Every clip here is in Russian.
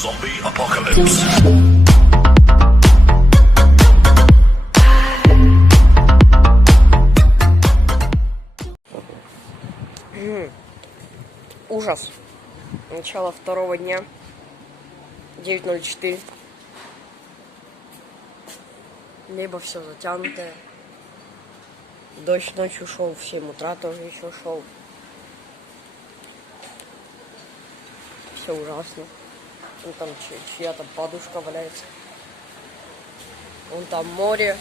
Zombie apocalypse. Ужас. Начало второго дня. 9:04. Небо все затянутое. Дождь ночью шел, в 7 утра тоже еще шел. Все ужасно. Вон там чья-то подушка валяется. Вон там море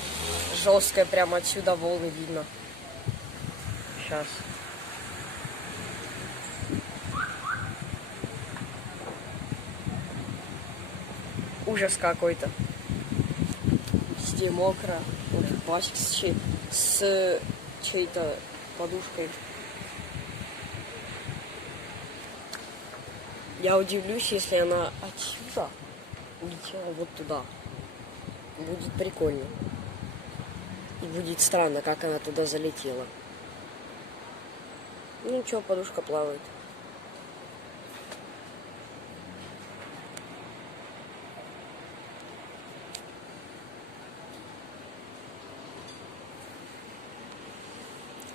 жесткое, прямо отсюда волны видно. Сейчас. Ужас какой-то. Везде мокро. Вот Васик с чьей-то подушкой. Я удивлюсь, если она отсюда улетела вот туда. Будет прикольно. И будет странно, как она туда залетела. Ну ничего, подушка плавает.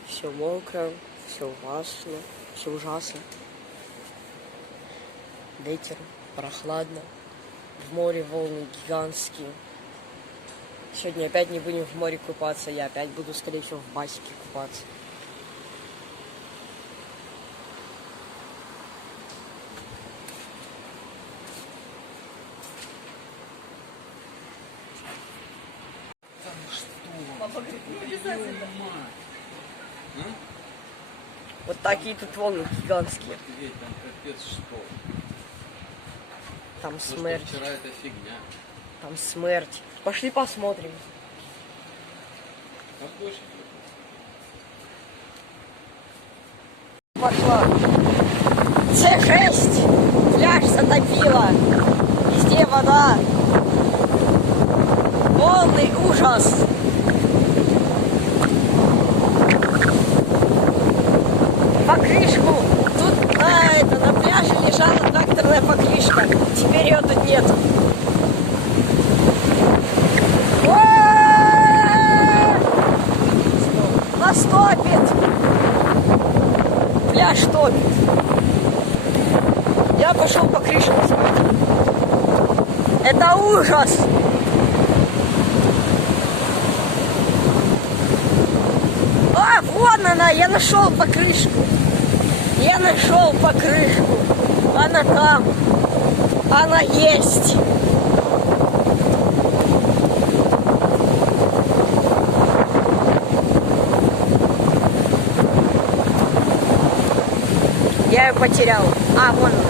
Все мокро, все ужасно, все ужасно. Ветер, прохладно, в море волны гигантские. Сегодня опять не будем в море купаться, я опять буду, скорее всего, в басике купаться. Вот такие тут волны гигантские. Там капец что. Там Потому смерть. что вчера это фигня. Там смерть. Пошли посмотрим. Там больше. Пошла. С6. Пляж затопила. Везде вода. Волны, ужас. Покрышку. Тут на пляже лежала тракторная покрышка. Теперь ее тут нет. Нас топит. Пляж топит. Я пошел покрышку смотреть. Это ужас. А, вон она, я нашел покрышку. Я нашел покрышку. Она там. Она есть. Я ее потерял. А, вон она.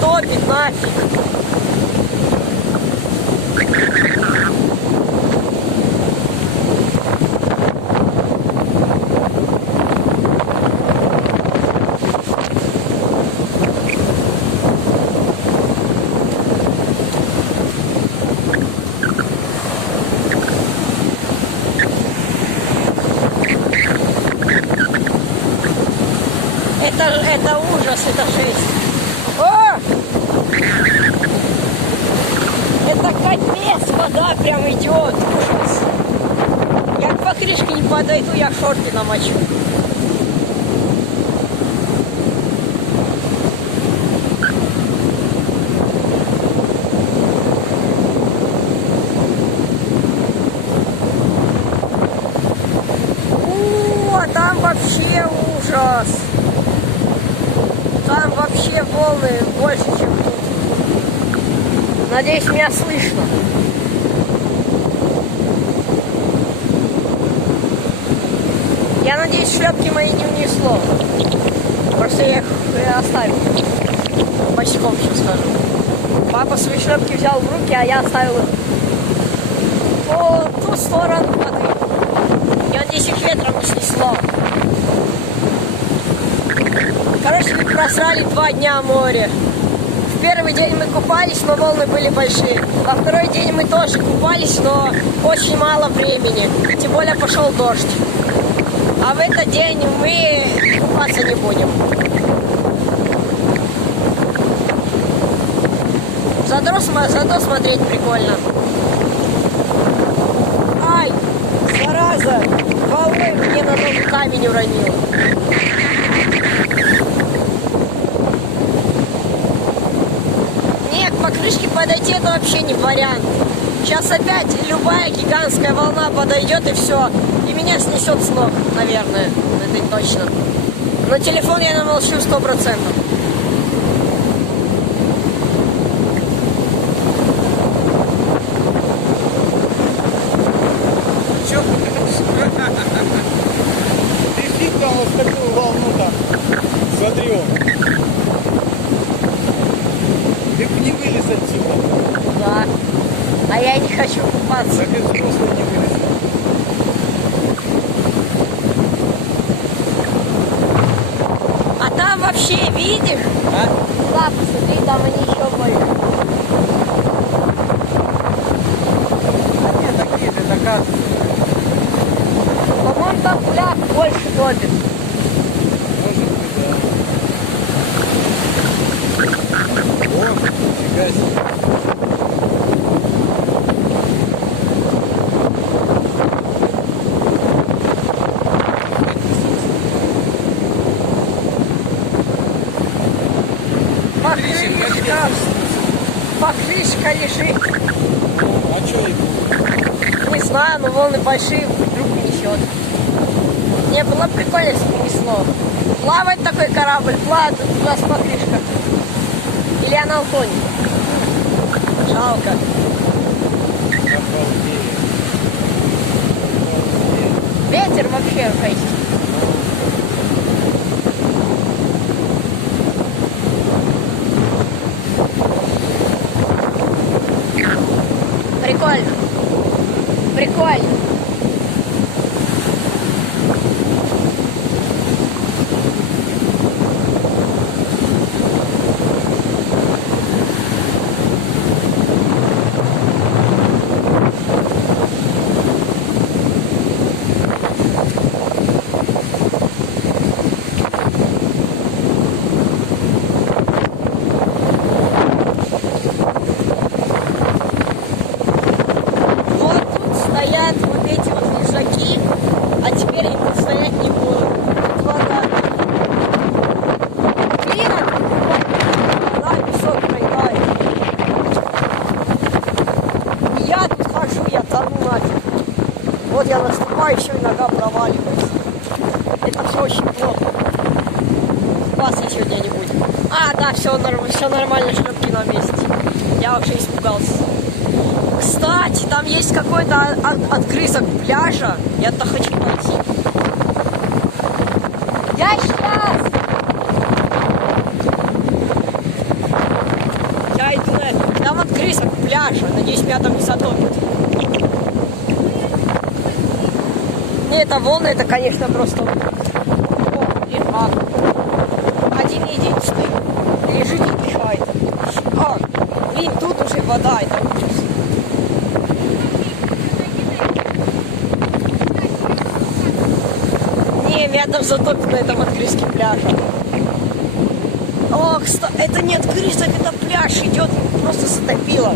Топит нафиг. Это ужас, это жесть. О! Это капец, вода прям идет, ужас. Я к покрышке не подойду, я шорты намочу. О, там вообще ужас. Там вообще волны больше, чем тут. Надеюсь, меня слышно. Я надеюсь, шлепки мои не унесло. Просто я их оставил. Босиком сейчас скажу. Папа свои шлепки взял в руки, а я оставил их по ту сторону воды. И он здесь их ветром не снесло. Короче, мы просрали 2 дня море. В первый день мы купались, но волны были большие. Во второй день мы тоже купались, но очень мало времени. Тем более пошел дождь. А в этот день мы купаться не будем. Зато смотреть прикольно. Ай, зараза, волной мне на ногу камень уронил. Нет, к покрышке подойти это вообще не вариант. Сейчас опять любая гигантская волна подойдет и все. И меня снесет с ног, наверное. Это точно. Но телефон я намолчу 100%. Чё? Ты фиг там вот такую волну там задрём. Ты бы не вылез отсюда. Да. А я не хочу купаться. Так и взрослый не вылез. А там вообще видишь? А? Да, посмотри, там они еще больше. А нет, такие же докатываются. По-моему, там фляг больше топит. Может быть, да. О, нифига себе. Покрышка лежит. А что это? Не знаю, но волны большие, вдруг несет. Не, было бы прикольно, если бы несло. Плавает такой корабль, плавает туда с покрышка. Или она утонет. Жалко. Обалдеть. Ветер вообще жесть. Прикольно. Прикольно. А теперь они тут стоять не будут. Тут вода. Климат. Да, песок проиграет. И я тут хожу, я тону нафиг. Вот я наступаю, еще и нога проваливается. Это все очень плохо. Купаться сегодня не будем. А, да, все нормально, шлепки на месте. Я уже испугался. Кстати, там есть какой-то отгрызок пляжа. Я-то хочу пойти. Я сейчас! Я иду на это. Там отгрызок пляжа. Надеюсь, меня там не затопит. Не, это волны, это, конечно, просто... О, рыбак. Один единственный. Лежит и дышает. А, блин, тут уже вода, это ужас. Не, меня там затопит на этом отгрызке пляжа. О, кстати, это не отгрызок, это пляж идет, просто затопило.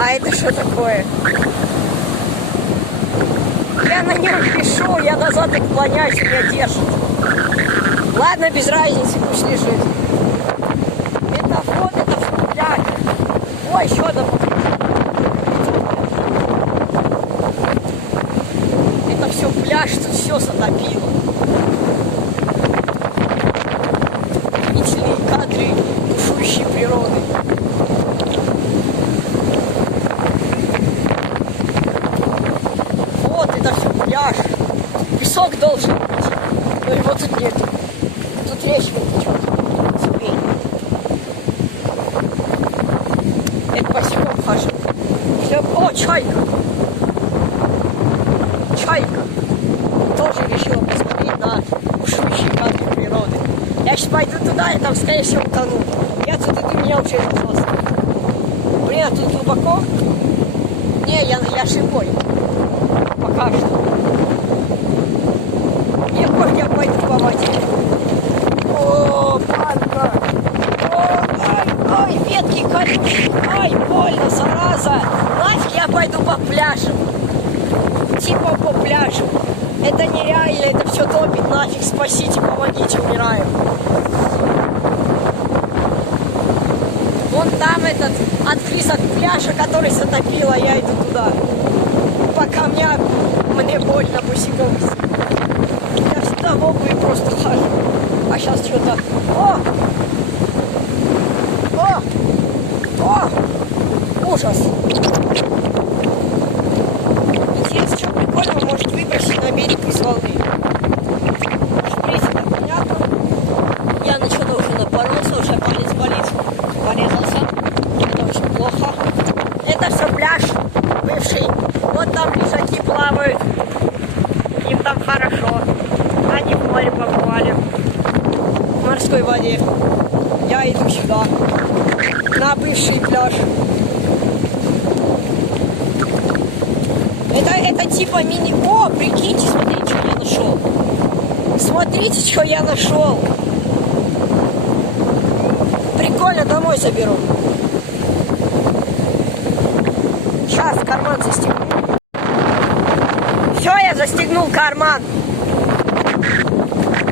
А это что такое? Я на нем пишу, я назад отклоняюсь, меня держит. Ладно, без разницы, пусть лежит. Это вот, это пляж. Ой, еще одна. Это все пляж, тут все затопило. Удивительные кадры бушующей природы. пляж. Песок должен быть. Но его тут нет. Тут речка течет. Теперь. Это босиком хожу. Все. О, чайка. Чайка. Тоже решила посмотреть на бушующие кадры природы. Я сейчас пойду туда и там, скорее всего, утону. Я тут иду, меня уже жестко. Блин, а тут глубоко? Не, я шипой. Пока что. Не, может, я пойду по воде. О, падла. Ой, ветки колючие. Ой, больно, зараза. Нафиг я пойду по пляжу. Типа по пляжу. Это нереально, это все топит. Нафиг, спасите, помогите, умираю. Вон там этот открытый пляжа, который затопило, я иду туда. По камням мне больно босиком. Я всегда в обуви просто хожу. А сейчас что-то... О! Ужас! Интересно, что прикольно может выбросить на берег из волны. В принципе, понятно. Я на что-то уже напоролся, уже палец болит. Порезался. Это очень плохо. Это все пляж бывший. Вот там лежаки плавают. Им там хорошо. Они в море побывали. В морской воде. Я иду сюда. На бывший пляж. Это типа мини... О, прикиньте, смотрите, что я нашел. Смотрите, что я нашел. Прикольно, домой заберу. Сейчас карман застегну. Все, я застегнул карман.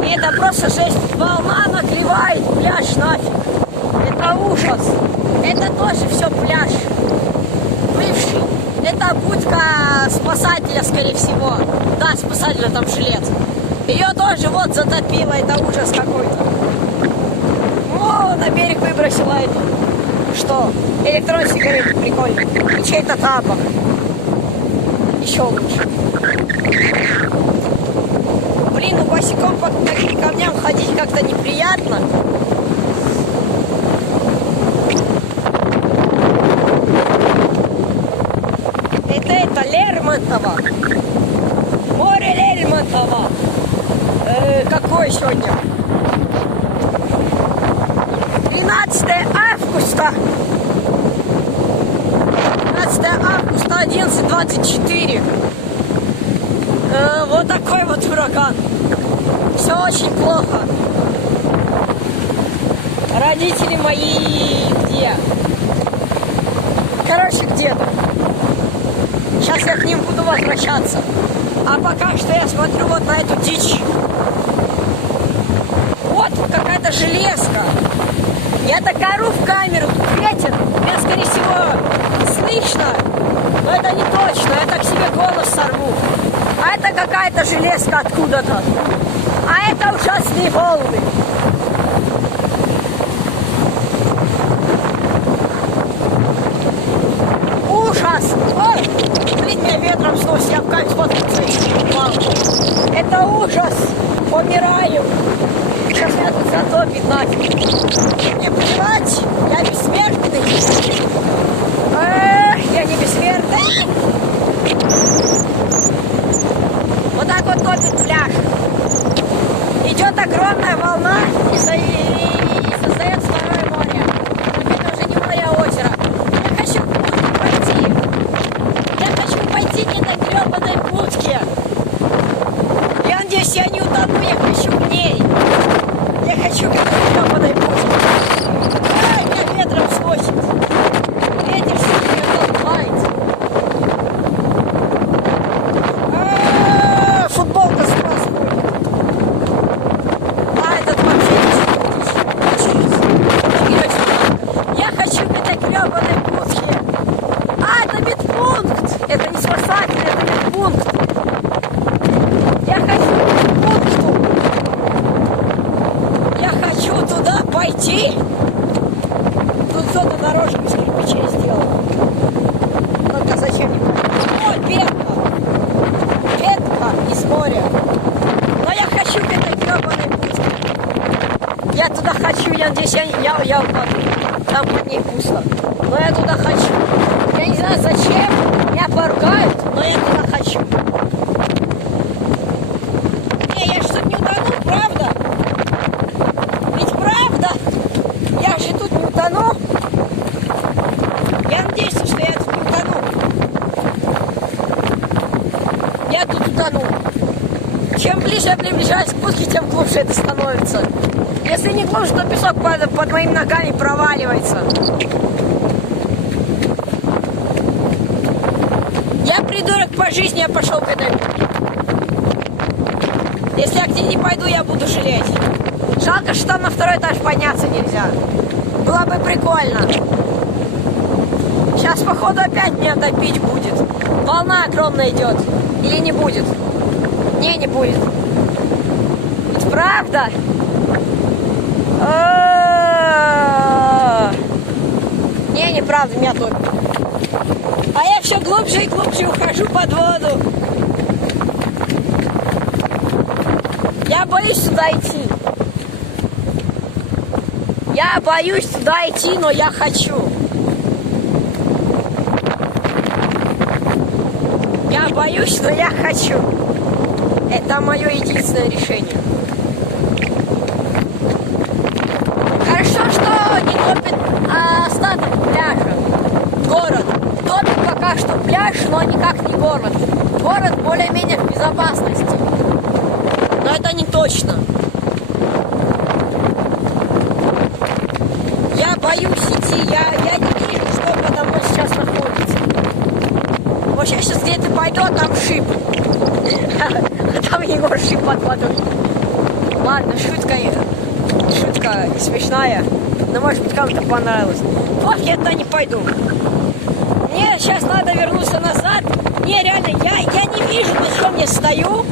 И это просто жесть. Волна накрывает пляж нафиг. Это ужас. Это тоже все пляж. Бывший. Это будка спасателя, скорее всего. Да, спасателя, там жилет. Ее тоже вот затопило. Это ужас какой-то. О, на берег выбросила эту. Что? Электронные сигареты, прикольно. И чей-то тапок. Еще лучше. Блин, ну босиком по таким камням ходить как-то неприятно. Это Лермонтово. Море Лермонтово. Какое сегодня? 13 августа. 15 августа 11:24. Вот такой вот ураган. Все очень плохо. Родители мои где? Короче, где-то. Сейчас я к ним буду возвращаться. А пока что я смотрю вот на эту дичь. Вот какая-то железка. Я так ору в камеру, тут ветер. Меня, скорее всего, слышно. Но это не точно. Я так себе голос сорву. А это какая-то железка откуда-то. А это ужасные волны. Ужас! Ой! Блин, меня ветром сносит, я в камень споткнулся. Это ужас! Помираю! Сейчас меня тут затопит нафиг. Мне плевать! Я бессмертный! Эх, я не бессмертный! Вот так вот топит пляж. Идет огромная волна и создается второе море. Только это уже не море, а озеро. Я хочу пойти. Я хочу пойти не на гребаной будке. Я надеюсь, я не утону, я хочу к ней. Я хочу к этой гребаной будке. Ай, меня ветром сносит. Ветер все меня толкает. Футболка с глаз ходит. А этот вообще не. Я хочу к этой гребаной будке. А, это медпункт. Это не спасатель, это медпункт. Я хочу к медпункту. Я хочу туда пойти. Тут кто-то дорожку из кирпичей сделал. Только зачем не понятно. О, ветка. Ветка. я надеюсь, я упаду. Там под ней пусто. Но я туда хочу. Я не знаю зачем. Меня поругают, но я туда хочу. Не, я же тут не утону, правда? Ведь правда? Я же тут не утону. Я надеюсь, что я тут не утону. Я тут утону. Чем ближе я приближаюсь к пуске, тем глубже это становится. Если не глубже, то песок под моими ногами проваливается. Я придурок по жизни, я пошел к этой. Если я к ней не пойду, я буду жалеть. Жалко, что там на второй этаж подняться нельзя. Было бы прикольно. Сейчас, походу, опять меня топить будет. Волна огромная идет. Или не будет? Не будет. Это правда? Не, неправда, меня топит. А я все глубже и глубже ухожу под воду. Я боюсь туда идти. Я боюсь туда идти, но я хочу. Я боюсь, но я хочу. Это мое единственное решение. Хорошо, что не топит остаток пляжа. Город. Топит пока что пляж, но никак не город. Город более-менее в безопасности. Но это не точно. Я боюсь идти. Я не вижу, что подо мной сейчас находится. Вот я сейчас где-то пойду, а там шип. А там Егор шип под водой. Ладно, шутка не смешная. Но может быть кому-то понравилось. Вот я туда не пойду. Мне сейчас надо вернуться назад. Не, реально, я не вижу, на чем я стою.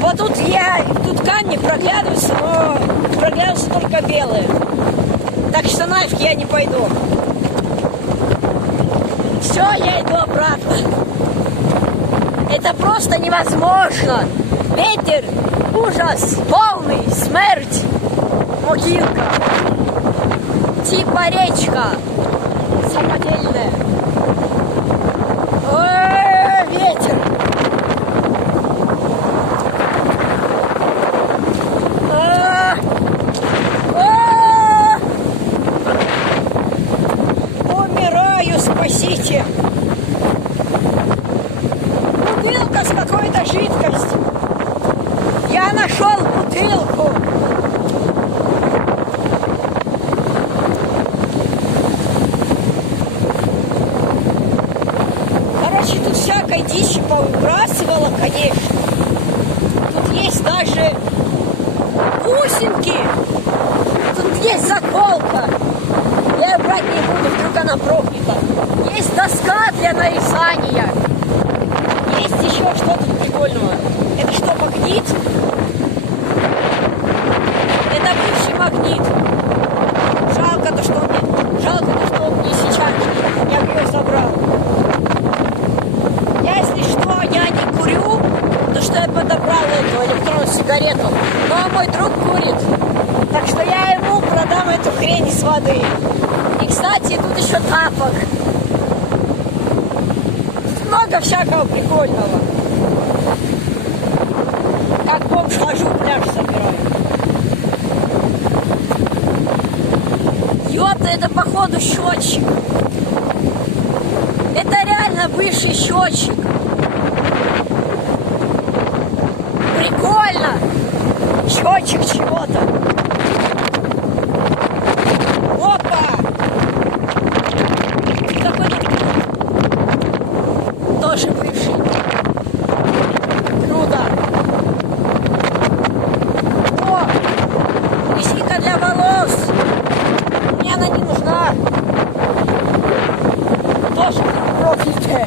Вот тут камни проглядываются, но проглядываются только белые. Так что нафиг я не пойду. Все, я иду обратно. Это просто невозможно. Ветер, ужас, полный, смерть, могилка. Типа речка. Самодельная. Ветер. Умираю, спасите. Бутылка с какой-то жидкостью. Я нашел бутылку. Короче, тут всякой дичи повыбрасывала, конечно. Тут есть даже бусинки. Тут есть заколка. Я ее брать не буду, вдруг она проклята. Есть доска для нарезания. Есть еще что-то прикольного. Это что, магнит? Это бывший магнит. Жалко то, что он мне сейчас. Я бы его забрал. Если что, я не курю, то что я подобрал эту электронную сигарету. Но мой друг курит. Так что я ему продам эту хрень из воды. И, кстати, тут еще тапок. Тут много всякого прикольного. Как бомж хожу, пляж собираю. Ёпта, это походу счетчик. Это реально бывший счетчик. Прикольно. Счетчик чего-то. Опа! Какой-то тоже бывший. Круто. О! Резинка для волос. Мне она не нужна. Тоже проклятая.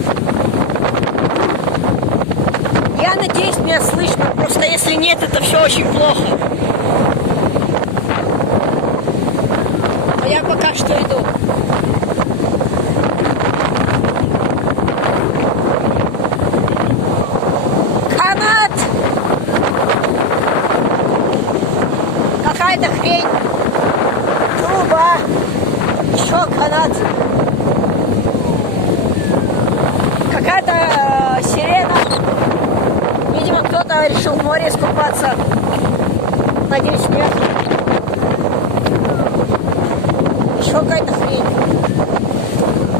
Я надеюсь, меня слышно. Просто если нет, это все очень плохо. Но я пока что иду. Канат! Какая-то хрень. канадцы. Какая-то сирена. Видимо, кто-то решил в море искупаться. Надеюсь, нет. Еще какая-то хрень.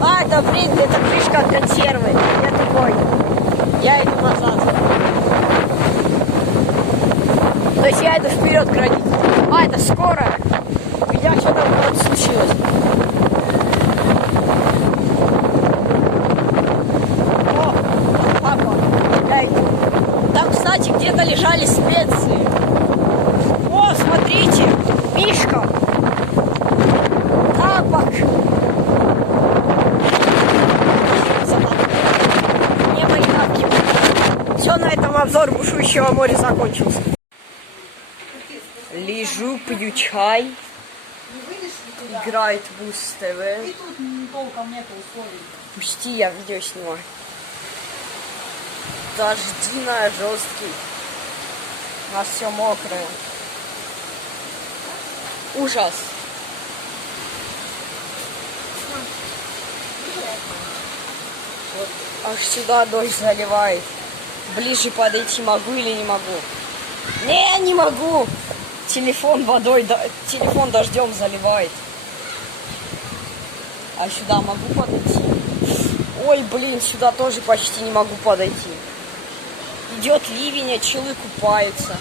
А, это, блин, это крышка от консервы. Я тупой. Я иду назад. То есть я иду вперед к родителям. А, это скоро. У меня что-то вот случилось. О, папа. Я иду. Там, кстати, где-то лежали специи. О, смотрите. Мишка. Тапок. Не мои тапки. Все, на этом обзор бушующего моря закончился. Лежу, пью чай. Играет Муз ТВ. И тут толком нет условий. Пусти, я видео снимаю. Дождина жесткий. У нас все мокрое. Ужас. Вот аж сюда дождь заливает. Ближе подойти могу или не могу? Не могу. Телефон водой, телефон дождем заливает. А сюда могу подойти? Ой, блин, сюда тоже почти не могу подойти. Идет ливень, а челы купаются.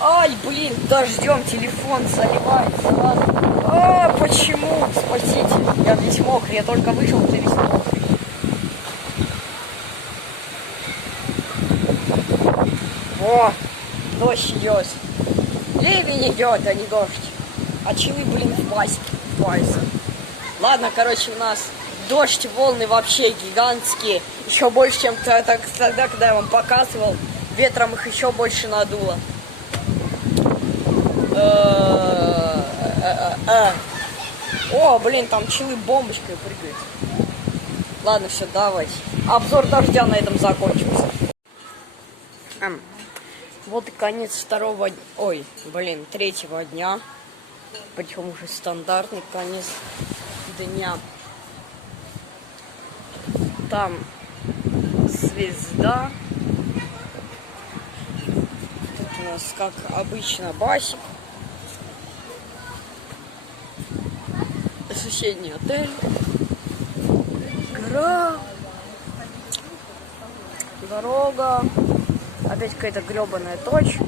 Ай, блин, дождем телефон заливает сразу. А, почему? Спасите, я весь мокрый, я только вышел, ты весь мокрый. О, дождь идет. Ливень идет, а не дождь. А челы, блин, в пасть купаются. Ладно, короче, у нас дождь, волны вообще гигантские. Еще больше, чем тогда, когда я вам показывал. Ветром их еще больше надуло. О, блин, там челы бомбочкой прыгают. Ладно, все, давай. Обзор дождя на этом закончился. Вот и конец третьего дня. Причем уже стандартный конец дня. Там звезда. Тут у нас, как обычно, басик. Соседний отель. Гора. Дорога. Опять какая-то гребаная точка.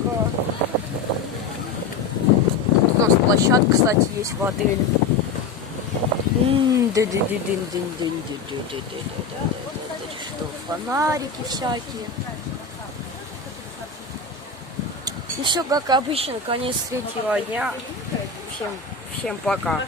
Тут у нас площадка, кстати, есть в отеле. Что, фонарики всякие. И все как обычно, конец третьего дня. Всем пока.